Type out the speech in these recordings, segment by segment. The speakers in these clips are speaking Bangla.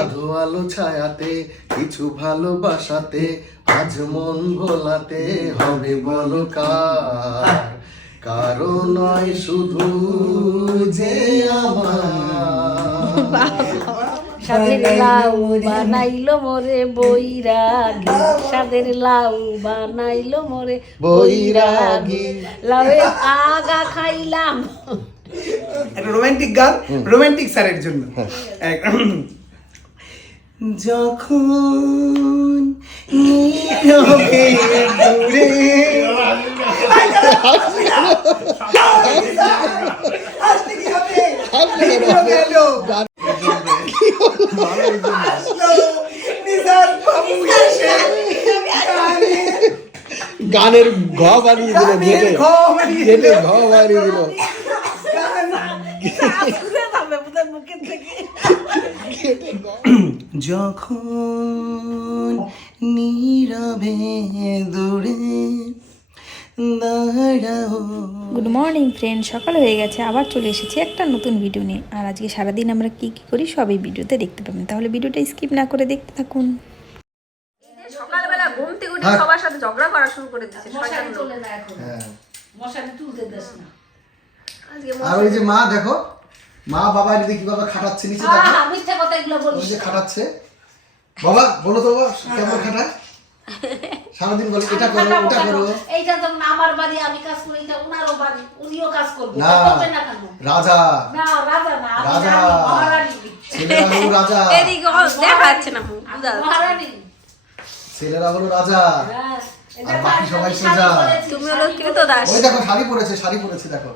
আধো আলো ছায়াতে কিছু ভালোবাসাতে আজ মন ভোলাতে হবে বলো কার? কারও নয় শুধু যে আমার। সাদের লাউ বানাইলো মোরে বৈরাগী। সাদের লাউ বানাইলো মোরে বৈরাগী। লাউয়ে আগা খাইলাম। রোমান্টিক গান রোমান্টিক স্যারের জন্য। এক- যখন নীরবে দূরে গানের ঘ বানিয়ে দিল গানের ঘ বানিয়ে দিল গান ঘুরে যাবে বোধহয় মুখের থেকে যখন নীরবে দূরে গুড মর্নিং ফ্রেন্ড সকাল হয়ে গেছে আবার চলে এসেছি একটা নতুন ভিডিও নিয়ে। আর আজকে সারাদিন আমরা কি কি করি সবই ভিডিওতে দেখতে পাবেন। তাহলে ভিডিওটা স্কিপ না করে দেখতে থাকুন। সকালবেলা ঘুম থেকে উঠে। সবার সাথে ঝগড়া করা শুরু করে দিচ্ছে শয়তান লোক। হ্যাঁ। মশারি তুলতে দেস না। আজকে আর ওই যে মা দেখো মা বাবা এদিকে কীভাবে খাটাচ্ছে নিচে দেখো। হ্যাঁ, মিথ্যা কথা এগুলো ওই বলিস যে খাটাচ্ছে। বাবা বলো তো বাবা কেমন খাটায় সারাদিন বলে এটা করো ওটা করো। এইটা যেমন আমার বাড়ি আমি কাজ করি এটা উনারও বাড়ি উনিও কাজ করবে। না না রাজা। না রাজা না আমি রাজা। মহারানী। ছেলেরা হলো রাজা। এদিকে দেখা যাচ্ছে না বুঝা মহারানী। ছেলেরা হলো রাজা। হ্যাঁ, আর বাকি সবাই সোজা। তুমি হলো কৃত দাস? ওই দেখো শাড়ি পরেছে শাড়ি পরেছে দেখো।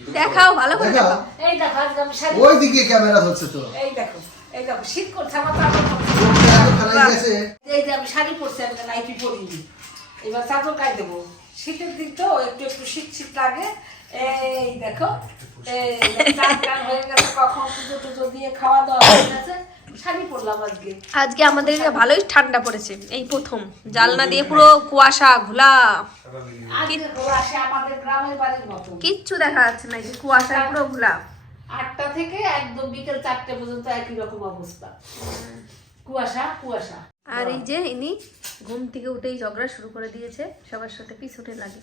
দেখাও ভালো করে দেখাও। এই দেখো আজকে আমি শাড়ি ওই দিকে ক্যামেরা ধরছে তো। এই দেখো এই দেখো শীত করছে আমার চাদর পরছে। গেছে। এই যে আমি শাড়ি পরছি আমি নাইটি পরিনি। এবার চাদর গায়ে দেবো? শীতের দিন তো একটু একটু শীত শীত লাগে। এই দেখো এই হয়ে গেছে কখন পুজো টুজো দিয়ে খাওয়া দাওয়া হয়ে গেছে। শাড়ি পরলাম আজকে। আজকে আমাদের ভালোই ঠান্ডা পড়েছে এই প্রথম। জালনা দিয়ে পুরো কুয়াশা ঘোলা। কিচ্ছু দেখা যাচ্ছে না এই যে কুয়াশা পুরো ঘোলা। আটটা থেকে একদম বিকেল চারটে পর্যন্ত একই রকম অবস্থা। কুয়াশা কুয়াশা। আর এই যে ইনি ঘুম থেকে উঠেই ঝগড়া শুরু করে দিয়েছে সবার সাথে পিছনে লাগে।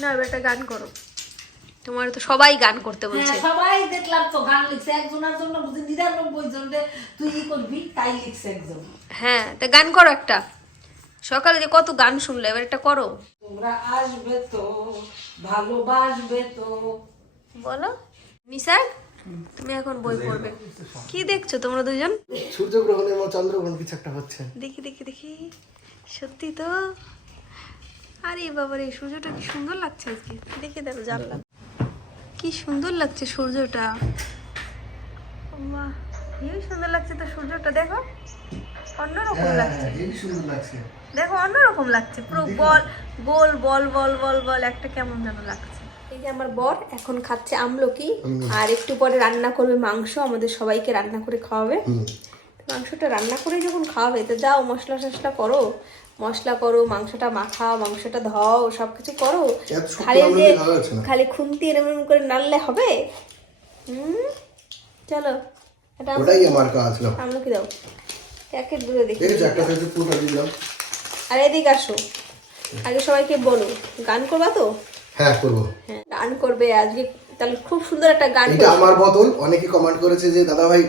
না এবার একটা গান করো। তোমার তো সবাই গান করতে বলছে। হ্যাঁ, সবাই দেখলাম তো গান লিখছে। একজনের জন্য বুঝি নিরানব্বই জন তুই করবি? তাই লিখছে একজন। হ্যাঁ তা গান করো একটা। সকালে যে কত গান শুনলে এবার একটা করো। তোমরা আসবে তো ভালোবাসবে তো। বলো। নিসার তুমি এখন বই পড়বে। কি দেখছ তোমরা দুজন? সূর্যগ্রহণ এবং চন্দ্রগ্রহণ কিছু একটা হচ্ছে। দেখি দেখি দেখি। সত্যি তো? আরে বাবারে সূর্যটা কি সুন্দর লাগছে আজকে। দেখে দেখো জানলাম। কি সুন্দর লাগছে সূর্যটা। এই সুন্দর লাগছে তো সূর্যটা দেখো। অন্যরকম লাগছে। হেবি সুন্দর লাগছে। দেখো অন্যরকম লাগছে। পুরো বল গোল বল বল বল বল একটা কেমন যেন লাগছে। এই যে আমার বর এখন খাচ্ছে আমলকি আর একটু পরে রান্না করবে মাংস আমাদের সবাইকে রান্না করে খাওয়াবে। মাংসটা রান্না করে যখন খাওয়াবে তো যাও মশলা টশলা করো। মশলা করো মাংসটা মাখাও মাংসটা ধও সব কিছু করো খালি যে। খালি খুন্তি এরম এরম করে নাড়লে হবে? হুম? চলো এটা ওটাই আমার কাজ না আমলকি দাও প্যাকেট দূরে দেখি। দেখেছ একটা থেকে পুরোটা দিলাম। আর এদিকে আসো। আগে সবাইকে বলো গান করবা তো? হ্যাঁ করব। হ্যাঁ গান করবে। আজকে তাহলে খুব সুন্দর একটা গান এটা আমার বোতল অনেকে কমেন্ট করেছে যে দাদা ভাই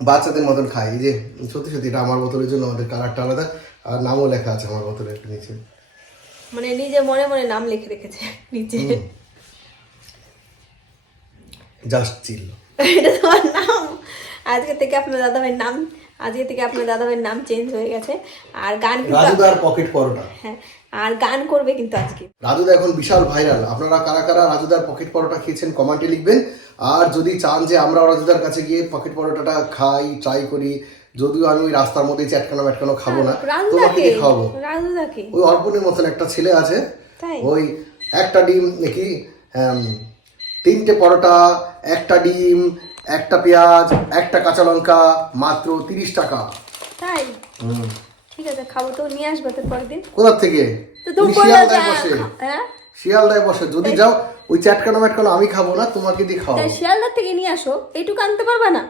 বাচ্চাদের মতন খায় এই যে সত্যি সত্যি এটা আমার বোতলের জন্য আমাদের কালারটা আলাদা। আর নামও লেখা আছে আমার বোতলের একটু নিচে। মানে নিজে মনে মনে নাম লিখে রেখেছে নিচে। Just chill. এটা তোমার নাম। আজকে থেকে আপনার দাদাভাইয়ের নাম আজকে থেকে আপনার দাদাভাইয়ের নাম চেঞ্জ হয়ে গেছে। আর গান কিন্তু রাজুদার পকেট পরোটা হ্যাঁ আর গান করবে কিন্তু আজকে। রাজুদা এখন বিশাল ভাইরাল আপনারা কারা কারা রাজুদার পকেট পরোটা খেয়েছেন কমেন্টে লিখবেন। আর যদি চান যে আমরা রাজুদার কাছে গিয়ে পকেট পরোটাটা খাই ট্রাই করি যদিও আমি ওই রাস্তার মধ্যে চ্যাটকানো ম্যাটকানো খাব না তোমাকে খাওয়াবো ওই অর্পণের মতন একটা ছেলে আছে ওই একটা ডিম কি আম, তিনটে পরোটা একটা ডিম একটা পেঁয়াজ একটা কাঁচা লঙ্কা মাত্র তিরিশ টাকা। তাই? ঠিক আছে খাব তো নিয়ে আসবে তো পরের দিন। কোথার থেকে? শিয়ালদায় বসে। হ্যাঁ? শিয়ালদায় বসে। যদি যাও ওই চ্যাটকানো ম্যাটকানো আমি খাব না তোমাকে দিয়ে খাওয়াবো। শিয়ালদার থেকে নিয়ে আসো এইটুকু আনতে পারবা না?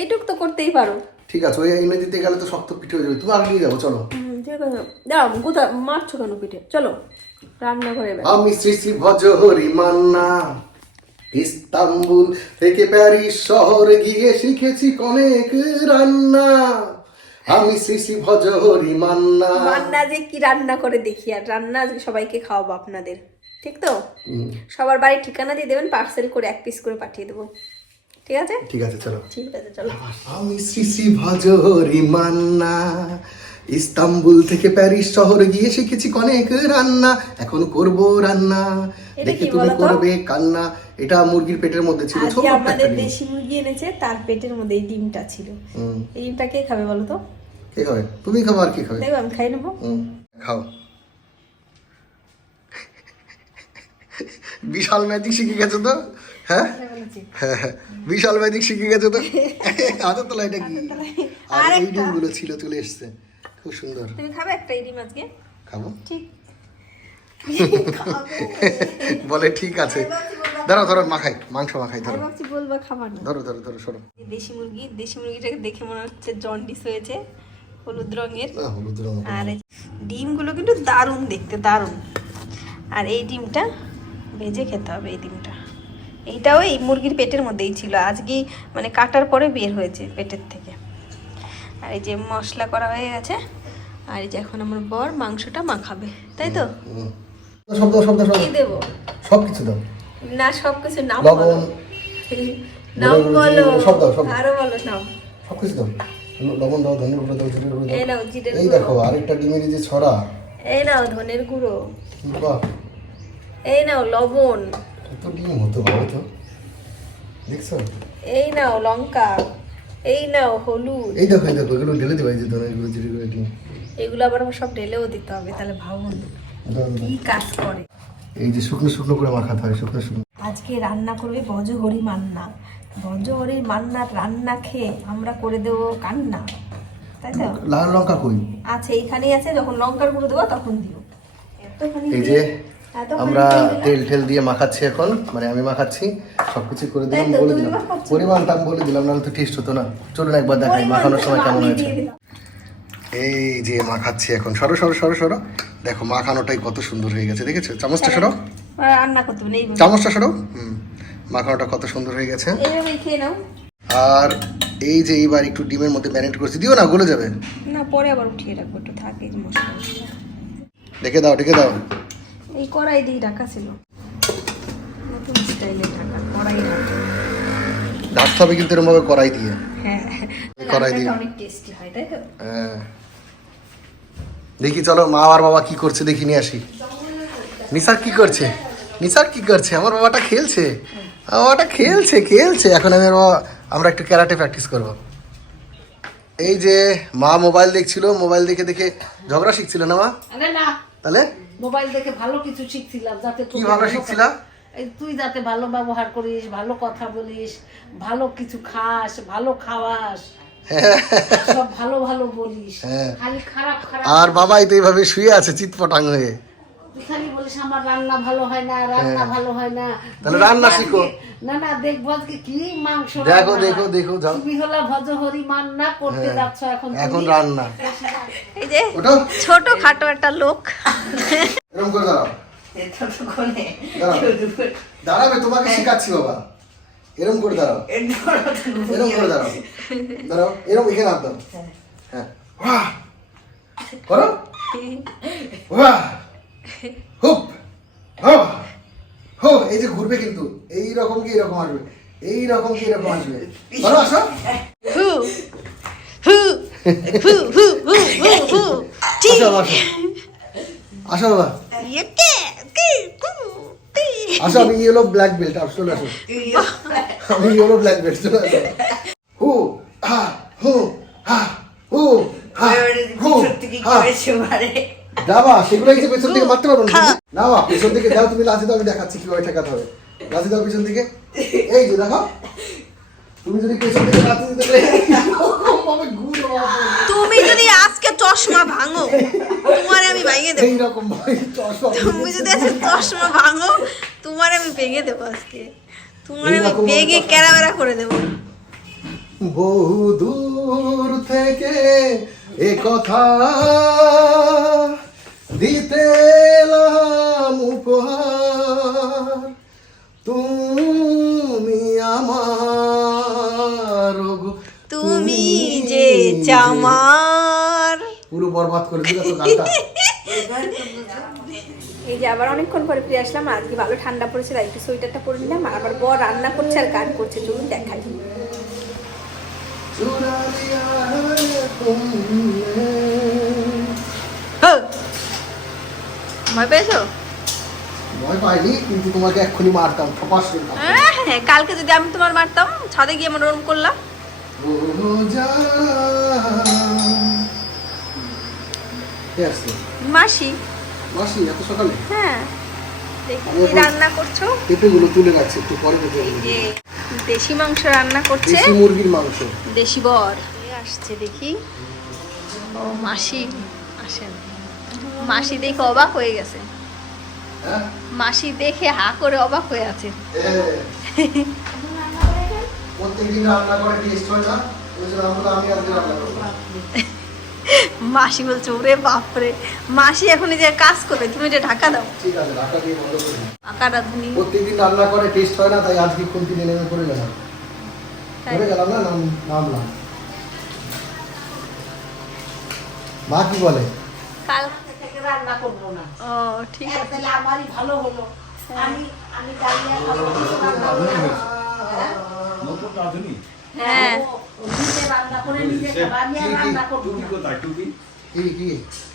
এইটুকু তো করতেই পারো। ঠিক আছে ওই এনে দিতে গেলে তো শক্ত পিঠে হয়ে যাবে। তুমি আর নিয়ে যাব চলো। ঠিক আছে। মারছো কেন পিঠে? চলো আমি শ্রী শ্রী ভজহরি মান্না ইস্তাম্বুল থেকে প্যারিস শহর গিয়ে শিখেছি অনেক রান্না। আমি শ্রী শ্রী ভজহরি মান্না। রান্না যে কি রান্না করে দেখি আর রান্না আজকে সবাইকে খাওয়াবো আপনাদের। ঠিক তো? সবার বাড়ির ঠিকানা দিয়ে দেবেন পার্সেল করে এক পিস করে পাঠিয়ে দেবো। ঠিক আছে? ঠিক আছে চলো। ঠিক আছে চলো। আমি শ্রী ভজহরি মান্না ইস্তাম্বুল থেকে প্যারিস শহরে গিয়ে শিখেছি অনেক রান্না এখন করব রান্না। দেখে তুমি করবে কান্না। এটা মুরগির পেটের মধ্যে ছিল ছোট আমাদের দেশি মুরগি এনেছে তার পেটের মধ্যে এই ডিমটা ছিল। এই ডিমটা কে খাবে বলো তো? কে খাবে? তুমি খাবে আর কি খাবে? দেখো আমি খাই নেব। খাও। বিশাল ম্যাজিক শিখে গেছো তো? হ্যাঁ? হ্যাঁ, হ্যাঁ, বিশাল ম্যাজিক শিখে গেছো তো? হাতের তলা এটা কি আর এই ডিমগুলো ছিল চলে এসছে। খুব সুন্দর। তুমি খাবে একটা এই ডিম আজকে? খাব। ঠিক। বলে ঠিক আছে। ধরো ধরো মাখাই। মাংস মাখাই ধরো। ভাবছি বলবা খাবার। না ধরো ধরো ধরো সরো। এই দেশি মুরগি দেশি মুরগিটাকে দেখে মনে হচ্ছে জন্ডিস হয়েছে হলুদ রঙের। হলুদ রঙ আর ডিমগুলো কিন্তু দারুণ দেখতে দারুণ। আর এই ডিমটা ভেজে খেতে হবে এই ডিমটা। এইটাও এই মুরগির পেটের মধ্যেই ছিল। আজকেই মানে কাটার পরে বের হয়েছে পেটের থেকে। আর এই যে মশলা করা হয়ে গেছে। আর এই যে এখন আমার বর মাংসটা মাখাবে। তাই তো? শব্দ শব্দ কি দেবো? সব কিছু দাও। না সব কিছু নাম বলো। নাম বলো। সব দাও, সব আরও বলো নাম। সব কিছু দাও। লবণ দাও গুঁড়ো দাও গুঁড়ো এই নাও জিরের এই দেখো আরেকটা ডিমের এই যে ছড়া। এই নাও ধনের গুঁড়ো। বাহ। এই নাও লবণ। কত ভালো তো। দেখছ? এই নাও লঙ্কা এই নাও হলুদ। এই দেখো এই দেখো এগুলো ঢেলে দেবে এই যে জিরে গুঁড়ো ডিম। এগুলো আবার আমার সব ঢেলেও দিতে হবে তাহলে ভাবুন। কি কাজ করে? এই যে শুকনো শুকনো করে মাখাতে হয় শুকনো শুকনো। আজকে রান্না করবে ভজহরি মান্না। ভজহরি মান্নার রান্না খেয়ে আমরা করে দেবো কান্না তাই তো? লাল লঙ্কা কই? আছে এইখানেই আছে যখন লঙ্কার গুঁড়ো দেবো তখন দিও। এতখানি এই যে আমরা তেল টেল দিয়ে মাখাচ্ছি এখন। মানে আমি মাখাচ্ছি সবকিছু করে দিলাম বলে দিলাম। পরিমাণটা আমি বলে দিলাম নাহলে তো টেস্ট হতো না। চলুন একবার দেখাই মাখানোর সময় কেমন হয়েছে। এই যে মাখাচ্ছি এখন। সরো সরো সরো সরো। দেখো মাখানোটাই কত সুন্দর হয়ে গেছে দেখেছ? চামচটা সরো। রান্না করতে হবে চামচটা সরো। হুম মাখানোটা কত সুন্দর হয়ে গেছে। এইভাবেই খেয়ে নাও। আর এই যে এইবার একটু ডিমের মধ্যে ম্যারিনেট করছি দিও না গলে যাবে। না পরে আবার উঠিয়ে রাখব একটু থাকে মশলা। দাও ডেকে দাও। এই কড়াই দিয়ে ঢাকা ছিল। নতুন স্টাইলে ঢাকা কড়াই ঢাকা। ঢাকতে হবে কিন্তু এরমভাবে কড়াই দিয়ে। হ্যাঁ। কড়াই দিয়ে। অনেক টেস্টি হয় তাই তো? হ্যাঁ। দেখি চলো মা আর বাবা কি করছে দেখি নিয়ে আসি। নিসার কি করছে? নিসার কি করছে? আমার বাবাটা খেলছে। আমার বাবাটা খেলছে খেলছে। এখন আমি বাবা আমরা একটু ক্যারাটে প্র্যাকটিস করব। এই যে মা মোবাইল দেখছিল মোবাইল দেখে দেখে ঝগড়া শিখছিল না মা? তাহলে? মোবাইল দেখে ভালো কিছু শিখছিলাম যাতে তুই ভালো শিখছিলাম তুই যাতে ভালো ব্যবহার করিস ভালো কথা বলিস ভালো কিছু খাস ভালো খাওয়াস সব ভালো ভালো বলিস। হ্যাঁ। খালি খারাপ খারাপ আর বাবাই তো এইভাবে শুয়ে আছে চিৎপটাং হয়ে। তুই খালি বলিস আমার রান্না ভালো হয় না রান্না ভালো হয় না। তাহলে রান্না শিখো। না না দেখব আজকে কি মাংস দেখো দেখো হয়। দেখো যাও। তুমি হলো ভজহরি মান্না করতে যাচ্ছ এখন এখন রান্না। এই যে ছোট খাটো একটা লোক। এরকম করে দাঁড়াও। দাঁড়াও। দাঁড়াবে তোমাকে শেখাচ্ছি বাবা। এরকম করে দাঁড়াও। এরকম করে দাঁড়াও। দাঁড়াও এরকম এখানে হাত দাও। হ্যাঁ। করো। বাহ! হুপ! হো এই যে ঘুরবে কিন্তু এই রকম কি এরকম আসবে? এই রকম কি এরকম আসবে? করো আসো। হু হু হু হু হু হু হু টি। আসো বাবা, টি। আসো আমি ইয়েলো ব্ল্যাক বেল্ট আসো চলে আসো। আমি ইয়েলো ব্ল্যাক বেল্ট চলে আসো। হু হা হু হা হু হা হু হা। দাবা সেগুলো পেছন থেকে মারতে পারব না। পেছন থেকে দাও তুমি লাঠি দাও আমি দেখাচ্ছি কীভাবে ঠেকাতে হবে। লাঠি দাও পেছন থেকে এই যে দেখো তুমি যদি পেছন থেকে লাঠি দিতে পারলে। তুমি যদি আজকে চশমা ভাঙো তোমার আমি ভেঙে দেবো। এইরকম তুমি যদি আজকে চশমা ভাঙো তোমার আমি ভেঙে দেবো আজকে। তোমার আমি ভেঙে ক্যারামেরা করে দেবো। বহু দূর থেকে এ কথা দিতে উপহার। তুমি আমার তুমি যে চামার। পুরো বরবাদ করে দিলে তো গানটা এই যে আবার অনেকক্ষণ পরে ফিরে আসলাম আজকে ভালো ঠান্ডা পড়েছে তাই একটু সোয়েটারটা পরে নিলাম। আর আবার বর রান্না করছে আর গান করছে চলুন দেখাই চুরা ভয় পেয়েছ? ভয় পাইনি কিন্তু তোমাকে এক্ষুনি মারতাম খপাস করে হ্যাঁ হ্যাঁ কালকে যদি আমি তোমার মারতাম ছাদে গিয়ে আমার ওরম করলাম মাসি। মাসি এত সকালে? হ্যাঁ রান্না করছ? পেঁপেগুলো তুলে রাখছি একটু পরে দেশি মাংস রান্না করছে। দেশি মুরগির মাংস। দেশি বর। আসছে দেখি। ও মাসি আসেন। মাসি দেখে অবাক হয়ে গেছে। হ্যাঁ? মাসি দেখে হা করে অবাক হয়ে আছে। মাসি বলছে ওরে বাপরে মাসি এখন যে কাজ করবে তুমি যে ঢাকা দাও। ঠিক আছে ঢাকা দিয়ে বন্ধ করে দিই। রাঁধুনি প্রত্যেকদিন রান্না করে টেস্ট হয় না তাই আজকে নেমে করে গেলাম। করে গেলাম না? নাম নামলাম। মা কি বলে? কাল রান্না করব না। ও ঠিক হ্যাঁ, আছে। তাহলে আমারই ভালো হলো। আমি আমি না। হ্যাঁ? হ্যাঁ। ও নিজে রান্না করে নিজে খাবে। আমি আর রান্না করব না। কি কি?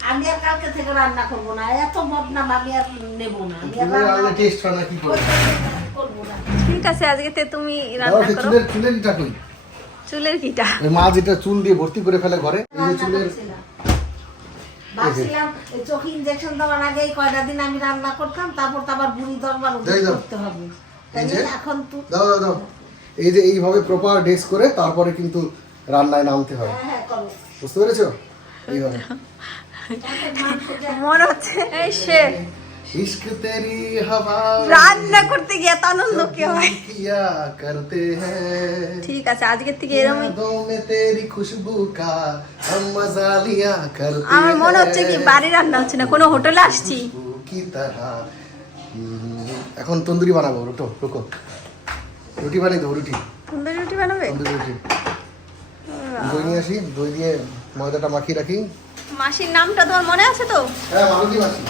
আমি আর কালকে থেকে রান্না করব না। এত বদনাম আমি আর নেব না। আমি আর রান্না রান্না টেস্ট না কি করব না ঠিক আছে আজকে তে তুমি রান্না করো। চুলের চুলের ইটা কই চুলের কিটা। মা যেটা চুল দিয়ে ভর্তি করে ফেলে ঘরে এই চুলের। ভাবছিলাম এই চোখ ইঞ্জেকশন দেওয়ার আগে এই কয়টা দিন আমি রান্না করতাম তারপর তো আবার বুড়ি দরবার। করতে হবে। এই যে। এখন তো দাও দাও দাও। এই যে এইভাবে প্রপার ড্রেস করে তারপরে কিন্তু রান্নায় নামতে হয় হ্যাঁ হ্যাঁ বুঝতে পেরেছ? এইভাবে। মনে হচ্ছে এই সে इश्क तेरी हवा রান্না করতে গিয়ে এত আনন্দ কি হয় किया करते हैं ঠিক আছে আজকের থেকে এরকমই यादों में तेरी खुशबू का हम मजा लिया करते আমার মনে হচ্ছে কি हैं। বাড়ি রান্না হচ্ছে না কোনো হোটেলে আসছি खुशबू की तरह हम्म, এখন তন্দুরি বানাবো রুটো রুকো রুটি বানিয়ে দেবো রুটি তন্দুরি রুটি বানাবে তন্দুরি রুটি দই নিয়ে আসি দই দিয়ে ময়দাটা মাখিয়ে রাখি মাসির নামটা তোমার মনে আছে তো হ্যাঁ মালতী মাসি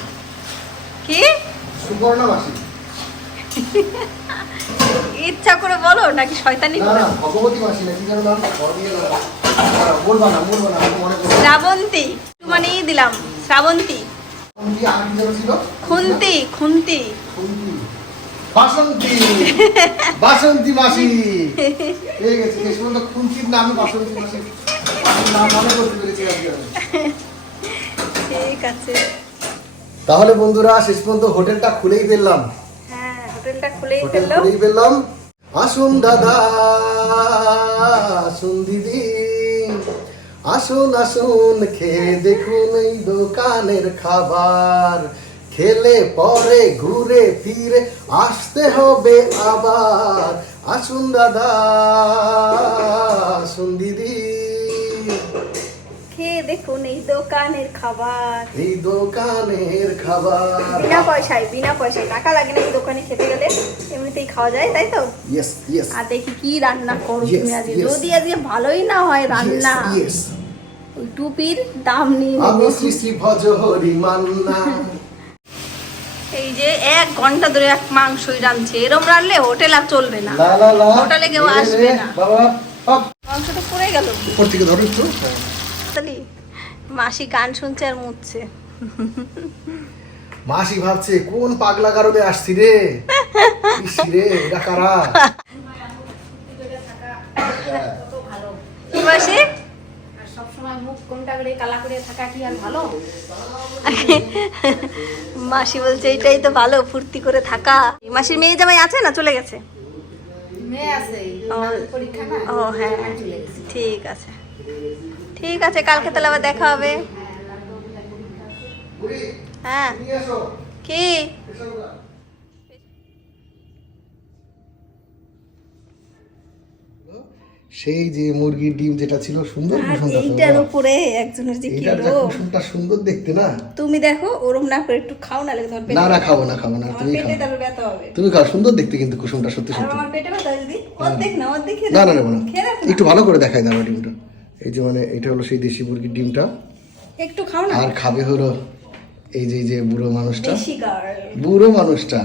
কি সুবর্ণা মাসি ইচ্ছা করে বলো নাকি শয়তানি না না ভগবতী মাসি না যেন নাম বলবা না বলবা না মনে শ্রাবন্তী মানেই দিলাম শ্রাবন্তী খুন্তি খুন্তি। বাসন্তী বাসন্তী মাসি ঠিক আছে শেষ পর্যন্ত খুন্তির নামে বাসন্তী মাসি নাম মনে করতে পেরেছি আজকে ঠিক আছে তাহলে বন্ধুরা শেষ পর্যন্ত হোটেলটা খুলেই ফেললাম। হ্যাঁ হোটেলটা খুলেই হোটেল খুলেই ফেললাম। আসুন দাদা আসুন দিদি। আসুন আসুন খেয়ে দেখুন এই দোকানের খাবার। খেলে পরে ঘুরে ফিরে আসতে হবে আবার। আসুন দাদা আসুন দিদি। খেয়ে দেখুন এই দোকানের খাবার। এই দোকানের খাবার। বিনা পয়সায় বিনা পয়সায় টাকা লাগে না এই দোকানে খেতে গেলে। এমনিতেই খাওয়া যায় তাই তো? ইয়েস ইয়েস আর দেখি কি রান্না করো তুমি আজকে। যদি আজকে ভালোই না হয় রান্না। ইয়েস ওই টুপির দাম নিয়ে আমি। শ্রী শ্রী ভজ মান্না এই যে এক ঘণ্টা ধরে এক মাংসই রাঁধছে। এরম রাঁধলে হোটেল আর চলবে না। হোটেলে কেউ আসবে না। বাবা হপ মাংস তো পুড়ে গেল। উপর থেকে ধরো একটু। মাসি গান শুনছে আর মুছছে। মাসি ভাবছে কোন পাগলা কারণে আসছি রে? রে এরা কারা? মাসি? আর সবসময় মুখ কোনটা করে কালা করে থাকা কি আর ভালো? মাসি বলছে এটাই তো ভালো ফুর্তি করে থাকা। মাসির মেয়ে জামাই আছে না চলে গেছে? মেয়ে আছে ও। পরীক্ষা হ্যাঁ ঠিক আছে। ঠিক আছে কালকে তাহলে আবার দেখা হবে। হ্যাঁ। কি? সেই যে মুরগির ডিম যেটা ছিল সুন্দর এইটার উপরে একজনের যে কি কুসুমটা সুন্দর দেখতে না? তুমি দেখো ওরম না করে একটু খাও না লেগে না না খাব না খাব না তুমি খাও। তুমি খাও সুন্দর দেখতে কিন্তু কুসুমটা সত্যি সত্যি। আমার পেটে ব্যথা যদি অর্ধেক না অর্ধেক না না না। একটু ভালো করে দেখাই দাও ডিমটা। এই যে মানে এটা হলো সেই দেশি মুরগির ডিমটা। একটু খাও না। আর খাবে হলো এই যে যে বুড়ো মানুষটা। বুড়ো মানুষটা।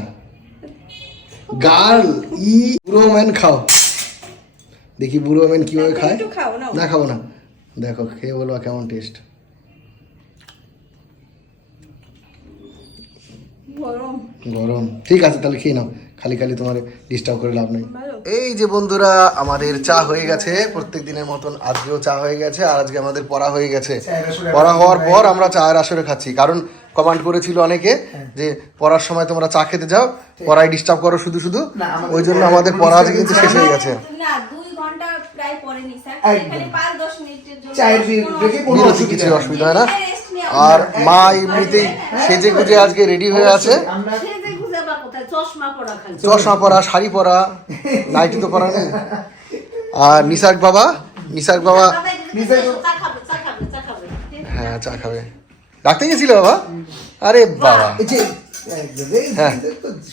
গার্ল ই বুড়ো ম্যান খাও। দেখি বুড়ো ম্যান কীভাবে খায়। একটু খাও না না খাব না। দেখো খেয়ে বলো কেমন টেস্ট গরম। গরম। ঠিক আছে তাহলে খেয়ে নাও। খালি খালি তোমার ডিস্টার্ব করে লাভ নেই। এই যে বন্ধুরা আমাদের চা হয়ে গেছে। প্রত্যেক দিনের মতন আজকেও চা হয়ে গেছে আর আজকে আমাদের পড়া হয়ে গেছে। পড়া হওয়ার পর আমরা চায়ের আসরে খাচ্ছি। কারণ কমান্ড করেছিল অনেকে যে পড়ার সময় তোমরা চা খেতে যাও পড়ায় ডিস্টার্ব করো শুধু শুধু। ওই জন্য আমাদের পড়া আজকে কিন্তু শেষ হয়ে গেছে। কিছু অসুবিধা হয় না। আর মা এমনিতেই সেজে গুজে আজকে রেডি হয়ে আছে। চশমা পরা শাড়ি পরা নাইটি তো পরা। নেই আর নিসার্ক বাবা নিসার্ক বাবা বাবা, এদিকে এসো, চা খাবে চা খাবে চা খাবে। হ্যাঁ চা খাবে। ডাকতে গেছিল বাবা? আরে বাবা। হ্যাঁ।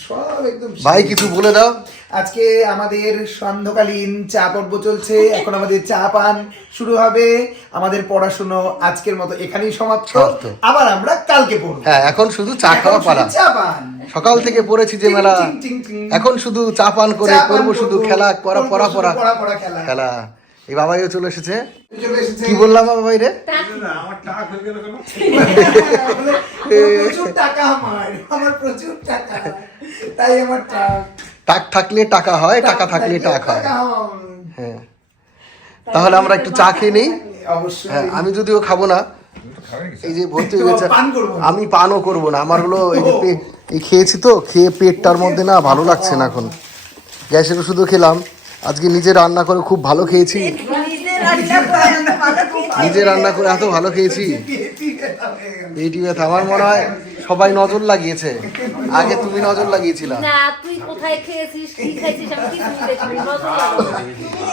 সব একদম ভাই কিছু বলে দাও। আজকে আমাদের সান্ধ্যকালীন চা পর্ব চলছে। এখন আমাদের চা পান শুরু হবে। আমাদের পড়াশুনো আজকের মতো এখানেই সমাপ্ত। আবার আমরা কালকে পড়ব। হ্যাঁ এখন শুধু চা খাওয়া পালা। চা পান। সকাল থেকে পড়েছি যে মেলা। এখন শুধু চা পান করে করব শুধু খেলা পড়া পড়া পড়া। খেলা। খেলা। এই বাবাইও চলে এসেছে। কি বললাম বাবাই রে? প্রচুর টাকা আমার আমার প্রচুর টাকা। তাই আমার টাক। টাক থাকলে টাকা হয় টাকা থাকলে টাক হয়। হয়। তাহলে আমরা একটু চা খেয়ে নিই। হ্যাঁ আমি যদিও খাব না এই যে ভর্তি হয়ে গেছে পান করব না। আমি পানও করব না। আমার হলো এই যে এই খেয়েছি তো খেয়ে পেটটার মধ্যে না ভালো লাগছে না এখন। গ্যাসের ওষুধও খেলাম। আজকে নিজে রান্না করে খুব ভালো খেয়েছি। নিজে রান্না করে এত ভালো খেয়েছি। পেটি ব্যথা। আমার মনে হয় সবাই নজর লাগিয়েছে। আগে তুমি নজর লাগিয়েছিলা। না তুই কোথায় খেয়েছিস কি খাইছিস আমি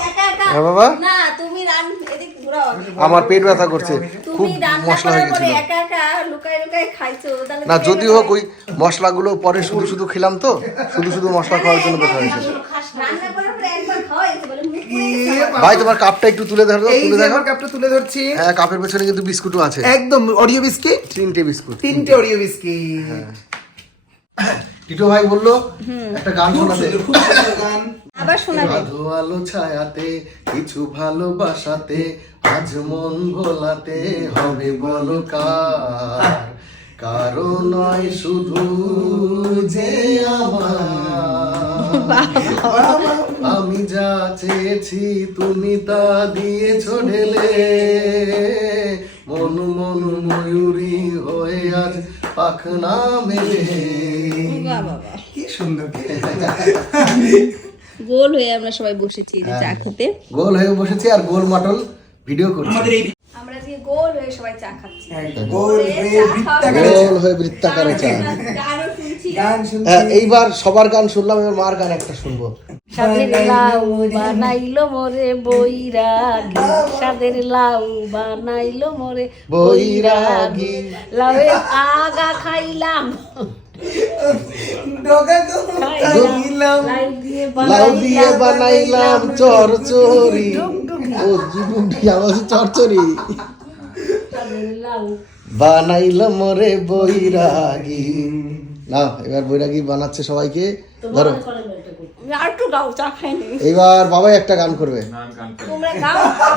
একা হ্যাঁ বাবা? না তুমি রান এদিক ঘুরাও আমার পেট ব্যথা করছে খুব মশলা হয়ে গেছিল। একা একা লুকায় লুকায় খাইছো তাহলে না যদি হোক ওই মশলাগুলো পরে শুধু শুধু খেলাম তো শুধু শুধু মশলা খাওয়ার জন্য ব্যথা হয়েছে। রান্না করার পরে একবার খাওয়াইছে বলে মুখ পুড়ে এ গেছে। আমার। ভাই তোমার কাপটা একটু তুলে ধরো তুলে দেখো কাপটা তুলে ধরছি। হ্যাঁ কাপের পেছনে কিন্তু বিস্কুটও আছে। একদম অরিও বিস্কিট তিনটে বিস্কুট তিনটে অরিও বিস্কিট টিটো ভাই বলল একটা গান শোনাতে। গান। আবার শোনাবে। ছায়াতে কিছু ভালোবাসাতে আজ মন ভোলাতে হবে বলো কার কারও নয় শুধু যে আমার। আমি যা চেয়েছি তুমি তা দিয়েছ ঢেলে। মন মন ময়ূরী হয়ে আজ পাখনা মেলে কি সুন্দর গোল হয়ে আমরা সবাই বসেছি যে চা খেতে। গোল হয়ে বসেছি আর গোল মটল ভিডিও করছি। আমাদের এই আমরা যে গোল হয়ে সবাই চা খাচ্ছি। গোল হয়ে বৃত্তাকারে গোল হয়ে বৃত্তাকারে চা। গান শুনছি। হ্যাঁ, এইবার সবার গান শুনলাম এবার মার গান একটা শুনব। সাদের লাউ বানাইলো মোরে বৈরাগী। সাদের লাউ বানাইলো মোরে বৈরাগী। লাউয়ের আগা খাইলাম। লাউ দিয়ে বানাইলাম চরচরি। ও জুবুবি আওয়াজ চরচরি। লাউ। বানাইলাম মোরে বৈরাগী। না এবার বৈরাগী বানাচ্ছে সবাইকে। ধরো। এইবার বাবাই একটা গান করবে।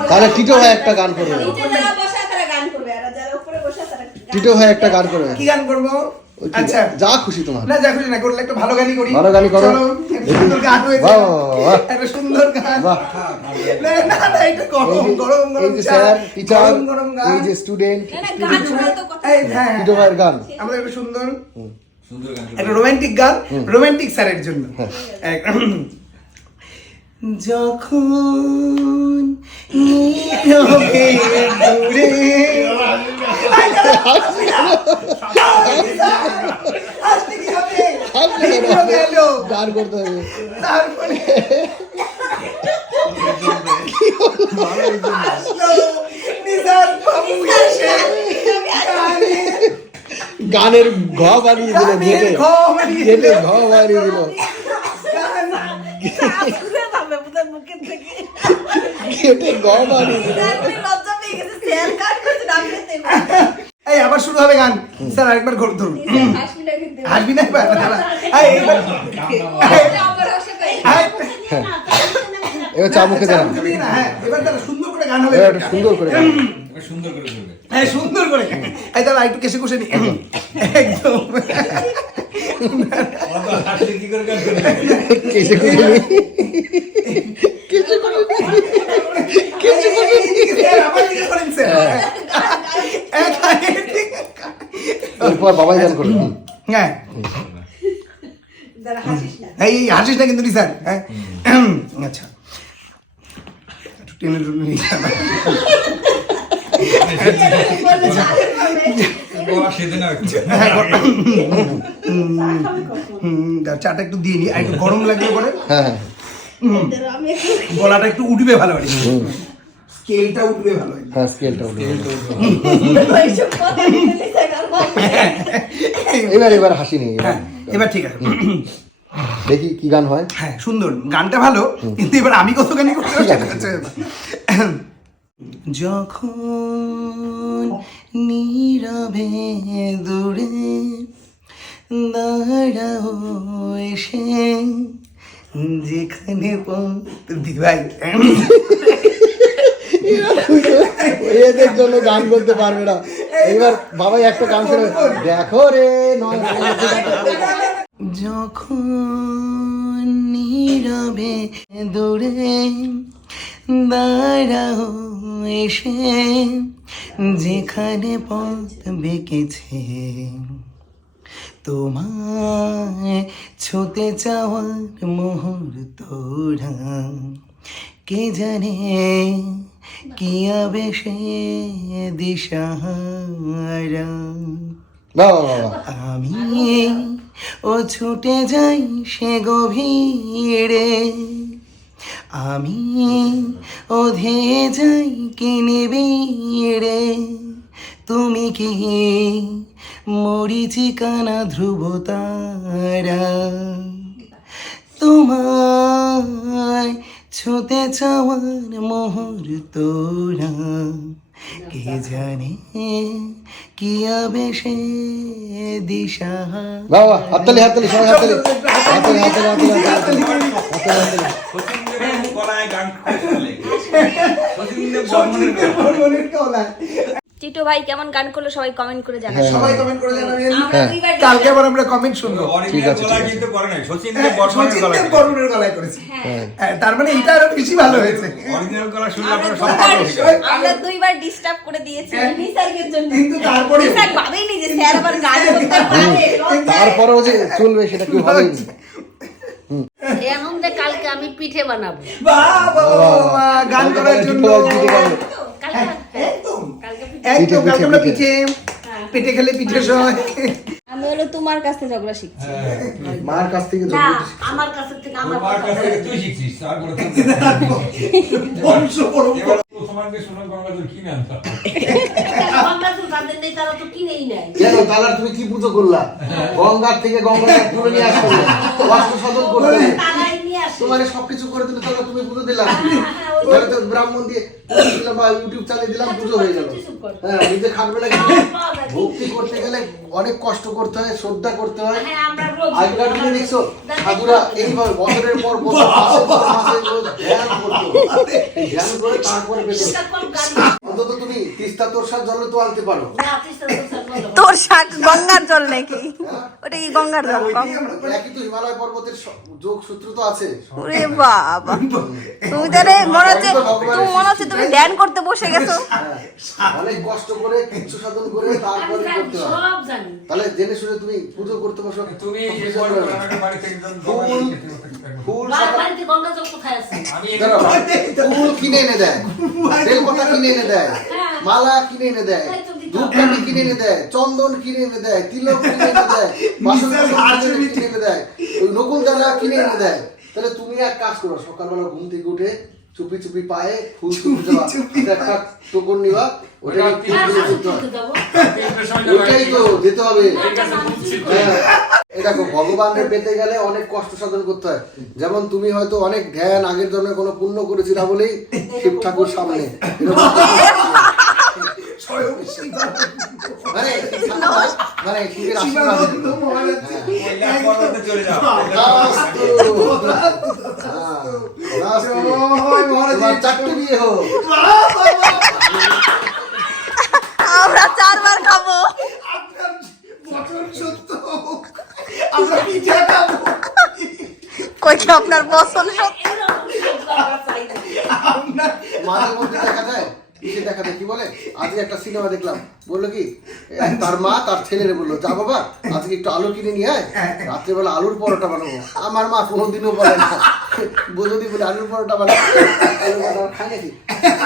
তাহলে টিটো ভাই একটা গান করবে। নিচে যারা বসে তারা গান করবে আর যারা উপরে বসে তারা গান টিটো ভাই একটা গান করবে। কি গান করব? আচ্ছা। যা খুশি তোমার। না যা খুশি না করলে একটা ভালো গানই করি। ভালো গানই করো। চলো, একটা সুন্দর গান হয়েছে বাহ, বাহ, বাহ। একটা সুন্দর গান। না না না এটা গরম গরম গরম স্যার টিচার গরম গরম গান। এই যে স্টুডেন্ট না, না, গান তো কথা। এই হ্যাঁ। টিটো ভাইয়ের গান। আমাদের একটা সুন্দর। একটা রোমান্টিক গান রোমান্টিক স্যারের জন্য। যখন দূরে। গান করতে হবে। তারপরে আসলো নিজার বাবু এসে গানের গানের ঘ বানিয়ে দিল গেটে ঘ বানিয়ে গেটে দিল। ঘ বানিয়ে দিল। গেটে ঘ বানিয়ে দিল। এই আবার শুরু হবে গান। স্যার আরেকবার ঘর ধরুন। হাসি না কিন্তু। হাসবি না এবার এবার- চা মুখে দাঁড়ান। হ্যাঁ, এবার সুন্দর করে গান হবে। সুন্দর করে গান। সুন্দর করে করবে হ্যাঁ সুন্দর করে। এই দাঁড়া একটু কেসে কুসে নি। একদম। কেসে কুসে নি। কেসে কুসে নি। কেসে কুসে নি। স্যার, আবার দিকে করেন, স্যার। হ্যাঁ, এরপর বাবাই গান করবে। হ্যাঁ। হাসিস না। এই হাসিস না কিন্তু হ্যাঁ। আচ্ছা। টেনে টুনে নিয়ে যা। বাবা সেদিন আর হ্যাঁ, গর- হুম, দাঁড়া, চাটা একটু দিয়ে নি একটু গরম লাগবে পরে। হ্যাঁ হ্যাঁ। গলাটা একটু উঠবে ভালো স্কেলটা উঠবে ভালো হ্যাঁ স্কেলটা উঠে এবার এবার হাসি নেই এবার। হ্যাঁ এবার ঠিক আছে। দেখি কি গান হয়। হ্যাঁ সুন্দর। গানটা ভালো কিন্তু এবার আমি কত গানই করতে যখন নীরবে দূরে দাঁড়াও এসে যেখানে দিদি ভাই এদের জন্য গান করতে পারবে না। এবার বাবাই একটা গান করে দেখো রে নয় যখন নীরবে দূরে দাঁড়াও এসে যেখানে পথ বেঁকেছে তোমায় ছুতে চাওয়ার মুহূর্তরা কে জানে কি আবেশে দিশাহারা। আমি ও ছুটে যাই সে গভীরে। আমি ও ধেয়ে যাই কি নিবিড়ে তুমি কি? মরিচিকানা ধ্রুব তারা। তোমায় ছুতে চাওয়ার মুহূর্তরা কে জানে কি আবেশে দিশা? বাহ বাহ হাততালি হাততালি সবাই হাততালি। হাততালি হাততালি হাততালি হাততালি। হাততালি গান টিটো ভাই কেমন গান করল সবাই কমেন্ট করে জানাবেন সবাই কমেন্ট করে জানাবেন কালকে আবার আমরা কমেন্ট শুনব। ঠিক আছে, গলা কিন্তু করে নাই। বর্মনের বরুণের গলায় করেছি। হ্যাঁ। হ্যাঁ, তার মানে এটা আরও বেশি ভালো হয়েছে। অরিজিনাল গলা শুনলে আপনারা সব হয়ে যাবেন। আমরা দুইবার ডিস্টার্ব করে দিয়েছি। নিসার্গের জন্য কিন্তু তারপরে নিসার্গ ভাবেইনি যে স্যার আবার গান করতে পারে। তারপরেও যে চলবে সেটা ভাবেনি এই আনন্দে কালকে আমি পিঠে বানাবো। বাহ, বাহ, গান করার জন্য পিঠে গান। কালকে একদম কালকে পিঠে একদম কালকে আমরা পিঠে। পিঠে। পিঠে। খেলে পিঠে সয় আমি হলো তোমার কাছ থেকে ঝগড়া শিখছি। মার কাছ থেকে না আমার কাছে থেকে আমার কাছ থেকে তুই শিখছিস বংশ পরম্পরা। তুমি কি পুজো করলা? গঙ্গার থেকে গঙ্গা তুলে নিয়ে। আসতে করতে তোমার সবকিছু করে দিলে তাহলে তুমি পুজো দিলাম ব্রাহ্মণ দিয়ে দিলাম বা ইউটিউব চালিয়ে দিলাম পুজো হয়ে গেল। হ্যাঁ নিজে খাটবে না ভক্তি করতে গেলে অনেক কষ্ট করতে হয় শ্রদ্ধা করতে হয়। হ্যাঁ আগেকার দিনে দেখছ সাধুরা এইভাবে বছরের পর বছর ধ্যান করতো। ধ্যান করে তারপরে পেতো অন্তত তুমি তিস্তা তোরসার জল তো আনতে পারো। তোর শাক গঙ্গার জল নাকি? ওটা কি গঙ্গার জল? একই তো হিমালয় পর্বতের যোগ সূত্র তো আছে। ওরে বাবা। তুমি তাহলে মনে হচ্ছে তুমি মনে হচ্ছে তুমি ধ্যান করতে বসে গেছো। হ্যাঁ, অনেক কষ্ট করে কিচ্ছু সাধন করে তারপরে করতে হয়। তাহলে জেনে শুনে তুমি পুজো করতে বসো। তুমি কিছু ফুল কিনে এনে দেয়। বেলপাতা কিনে এনে দেয়। মালা কিনে এনে দেয়। ধূপকাঠি কিনে এনে দেয়। চন্দন কিনে এনে দেয়। তিলক কিনে এনে দেয়। বাসন কিনে এনে দেয়। নকুল দানা কিনে এনে দেয়। তাহলে তুমি এক কাজ করো সকালবেলা ঘুম থেকে উঠে চুপি চুপি পায়ে ফুল তুলে একটা টোকন নিবা ওটাকে ওটাই তো দিতে হবে। হ্যাঁ। দেখো পেতে গেলে অনেক কষ্ট সাধন করতে হয়। যেমন তুমি হয়তো অনেক ধ্যান আগের জন্য কোনো পুণ্য করেছিল বলেই শিব ঠাকুর সামনে। মানে মানে শিবের আশীর্বাদ হ্যাঁ। চলে যাও। হ্যাঁ, এবার চারটে বিয়ে হোক। আমরা চারবার খাব। আপনার বচন সত্য কই আপনার আপনার মাঝে মধ্যে দেখা যায়? কিসে দেখা যায় কি বলে? আজকে একটা সিনেমা দেখলাম। বলল কি তার মা তার ছেলেরে বলল যা বাবা আজকে একটু আলু কিনে নিয়ে আয় রাত্রেবেলা আলুর পরোটা বানাবো। আমার মা কোনোদিনও বলে না। যদি বলে আলুর পরোটা বানাবো। আলুর পরোটা খায় নাকি?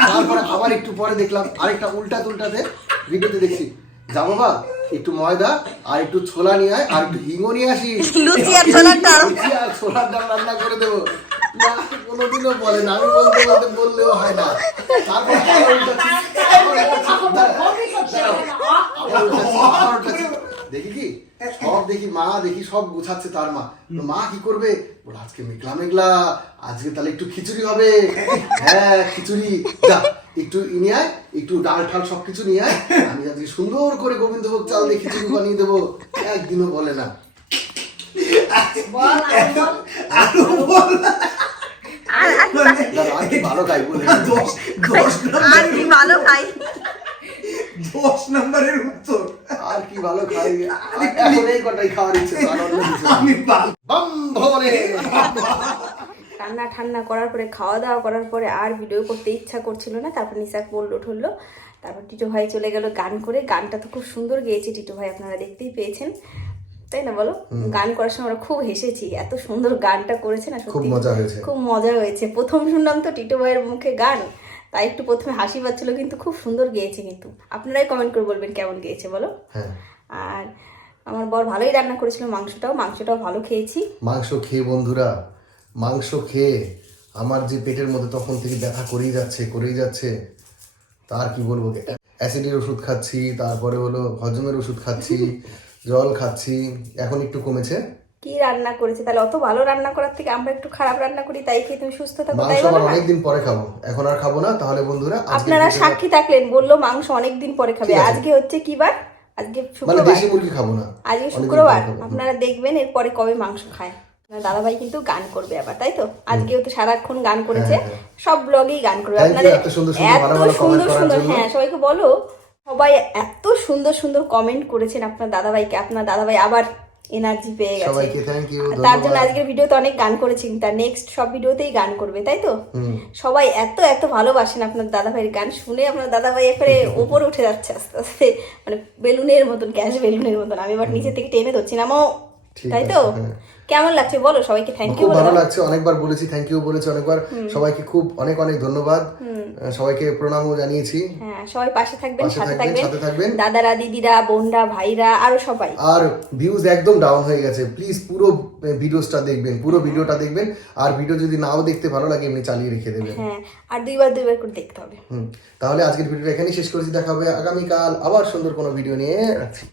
তারপরে আবার একটু পরে দেখলাম আরেকটা উল্টা তুলটাতে ভিডিওতে দেখছি। যা বাবা একটু ময়দা আর একটু ছোলা নিয়ে আয় আর একটু হিঙও নিয়ে লুচি আর ছোলার ডাল রান্না করে দেবো। কোনোদিনও বলে না আমি বলতে বলতে বললেও হয় না। তারপর। দেখি কি? সব দেখি মা দেখি সব গুছাচ্ছে তার মা। মা কি করবে? বলে আজকে মেঘলা মেঘলা আজকে তাহলে একটু খিচুড়ি হবে। হ্যাঁ খিচুড়ি। যা একটু নিয়ে আয় একটু ডাল ঠাল সব কিছু নিয়ে আয়। আমি আজকে সুন্দর করে গোবিন্দভোগ চাল দিয়ে খিচুড়ি বানিয়ে দেবো। একদিনও বলে না। আরও বল। দাঁড়া, আর কি ভালো খাই বলে দশ দশ নম্বর- আর কি ভালো খাই? দশ নম্বরের উত্তর। আর কি ভালো খাই? এখন এই কটাই খাওয়ার ইচ্ছে তো, আর অন্য কিছু না। আমি বাম ভবনে রান্না ঠান্না করার পরে খাওয়া দাওয়া করার পরে আর ভিডিও করতে ইচ্ছা করছিল না। তারপর নিশাক বলল ঠললো। তারপর টিটু ভাই চলে গেল গান করে। গানটা তো খুব সুন্দর গেয়েছে টিটু ভাই আপনারা দেখতেই পেয়েছেন। তাই না বলো? গান করার সময় আমরা খুব হেসেছি। এত সুন্দর গানটা করেছে না খুব মজা হয়েছে। খুব মজা হয়েছে। প্রথম শুনলাম তো টিটু ভাইয়ের মুখে গান তাই একটু প্রথমে হাসি পাচ্ছিল কিন্তু খুব সুন্দর গেয়েছে কিন্তু। আপনারাই কমেন্ট করে বলবেন কেমন গেয়েছে বলো? হ্যাঁ। আর আমার বর ভালোই রান্না করেছিল মাংসটাও মাংসটাও ভালো খেয়েছি। মাংস খেয়ে বন্ধুরা মাংস খেয়ে আমার যে পেটের মধ্যে তখন থেকে ব্যথা করেই যাচ্ছে করেই যাচ্ছে তার কি বলব? অ্যাসিডের ওষুধ খাচ্ছি তারপরে হলো হজমের ওষুধ খাচ্ছি জল খাচ্ছি এখন একটু কমেছে। কি রান্না করেছে? তাহলে অত ভালো রান্না করার থেকে আমরা একটু খারাপ রান্না করি তাই খেয়ে তুমি সুস্থ থাকো তাই বলো আবার না? অনেকদিন পরে খাব এখন আর খাব না তাহলে বন্ধুরা আপনারা সাক্ষী থাকলেন বলল মাংস অনেকদিন পরে খাবে আজকে হচ্ছে কি বার? আজকে মানে শুক্রবার দেশি মুরগি খাব না। আজকে শুক্রবার। আপনারা দেখবেন এরপরে কবে মাংস খায়। আপনার দাদাভাই কিন্তু গান করবে আবার তাই তো? আজকেও তো সারাক্ষণ গান করেছে হ্যাঁ, হ্যাঁ। সব ব্লগেই গান করবে। আপনাদের এত সুন্দর সুন্দর। হ্যাঁ সবাইকে বলো সবাই এত সুন্দর সুন্দর কমেন্ট করেছেন আপনার দাদাভাইকে। আপনার দাদাভাই আবার এনার্জি পেয়ে গেছে। সবাইকে থ্যাংক ইউ তার জন্য আজকের ভিডিওতে অনেক গান করেছি। তার নেক্সট সব ভিডিওতেই গান করবে তাই তো? সবাই এত এত ভালোবাসেন আপনার দাদা ভাইয়ের গান শুনে আপনার দাদা ভাই এবারে ওপরে উঠে যাচ্ছে আস্তে আস্তে। মানে বেলুনের মতন গ্যাস বেলুনের মতন। আমি এবার নিচে থেকে টেনে ধরছি না তাই তো? হ্যাঁ। কেমন লাগছে বলো? সবাইকে থ্যাংক ইউ ভালো লাগছে অনেকবার বলেছি থ্যাংক ইউ বলেছি অনেকবার। সবাইকে খুব অনেক অনেক ধন্যবাদ। সবাইকে প্রণামও জানিয়েছি। হ্যাঁ সবাই পাশে থাকবেন সাথে থাকবেন। দাদারা দিদিরা বোনরা ভাইরা আরও সবাই। আর ভিউজ একদম ডাউন হয়ে গেছে। প্লিজ পুরো ভিডিওসটা দেখবেন পুরো ভিডিওটা দেখবেন। আর ভিডিও যদি নাও দেখতে ভালো লাগে এমনি চালিয়ে রেখে দেবেন। হ্যাঁ আর দুইবার দুইবার করে দেখতে হবে। হুম। তাহলে আজকের ভিডিওটা এখানেই শেষ করেছি। দেখা হবে আগামীকাল আবার সুন্দর কোনো ভিডিও নিয়ে। রাখছি।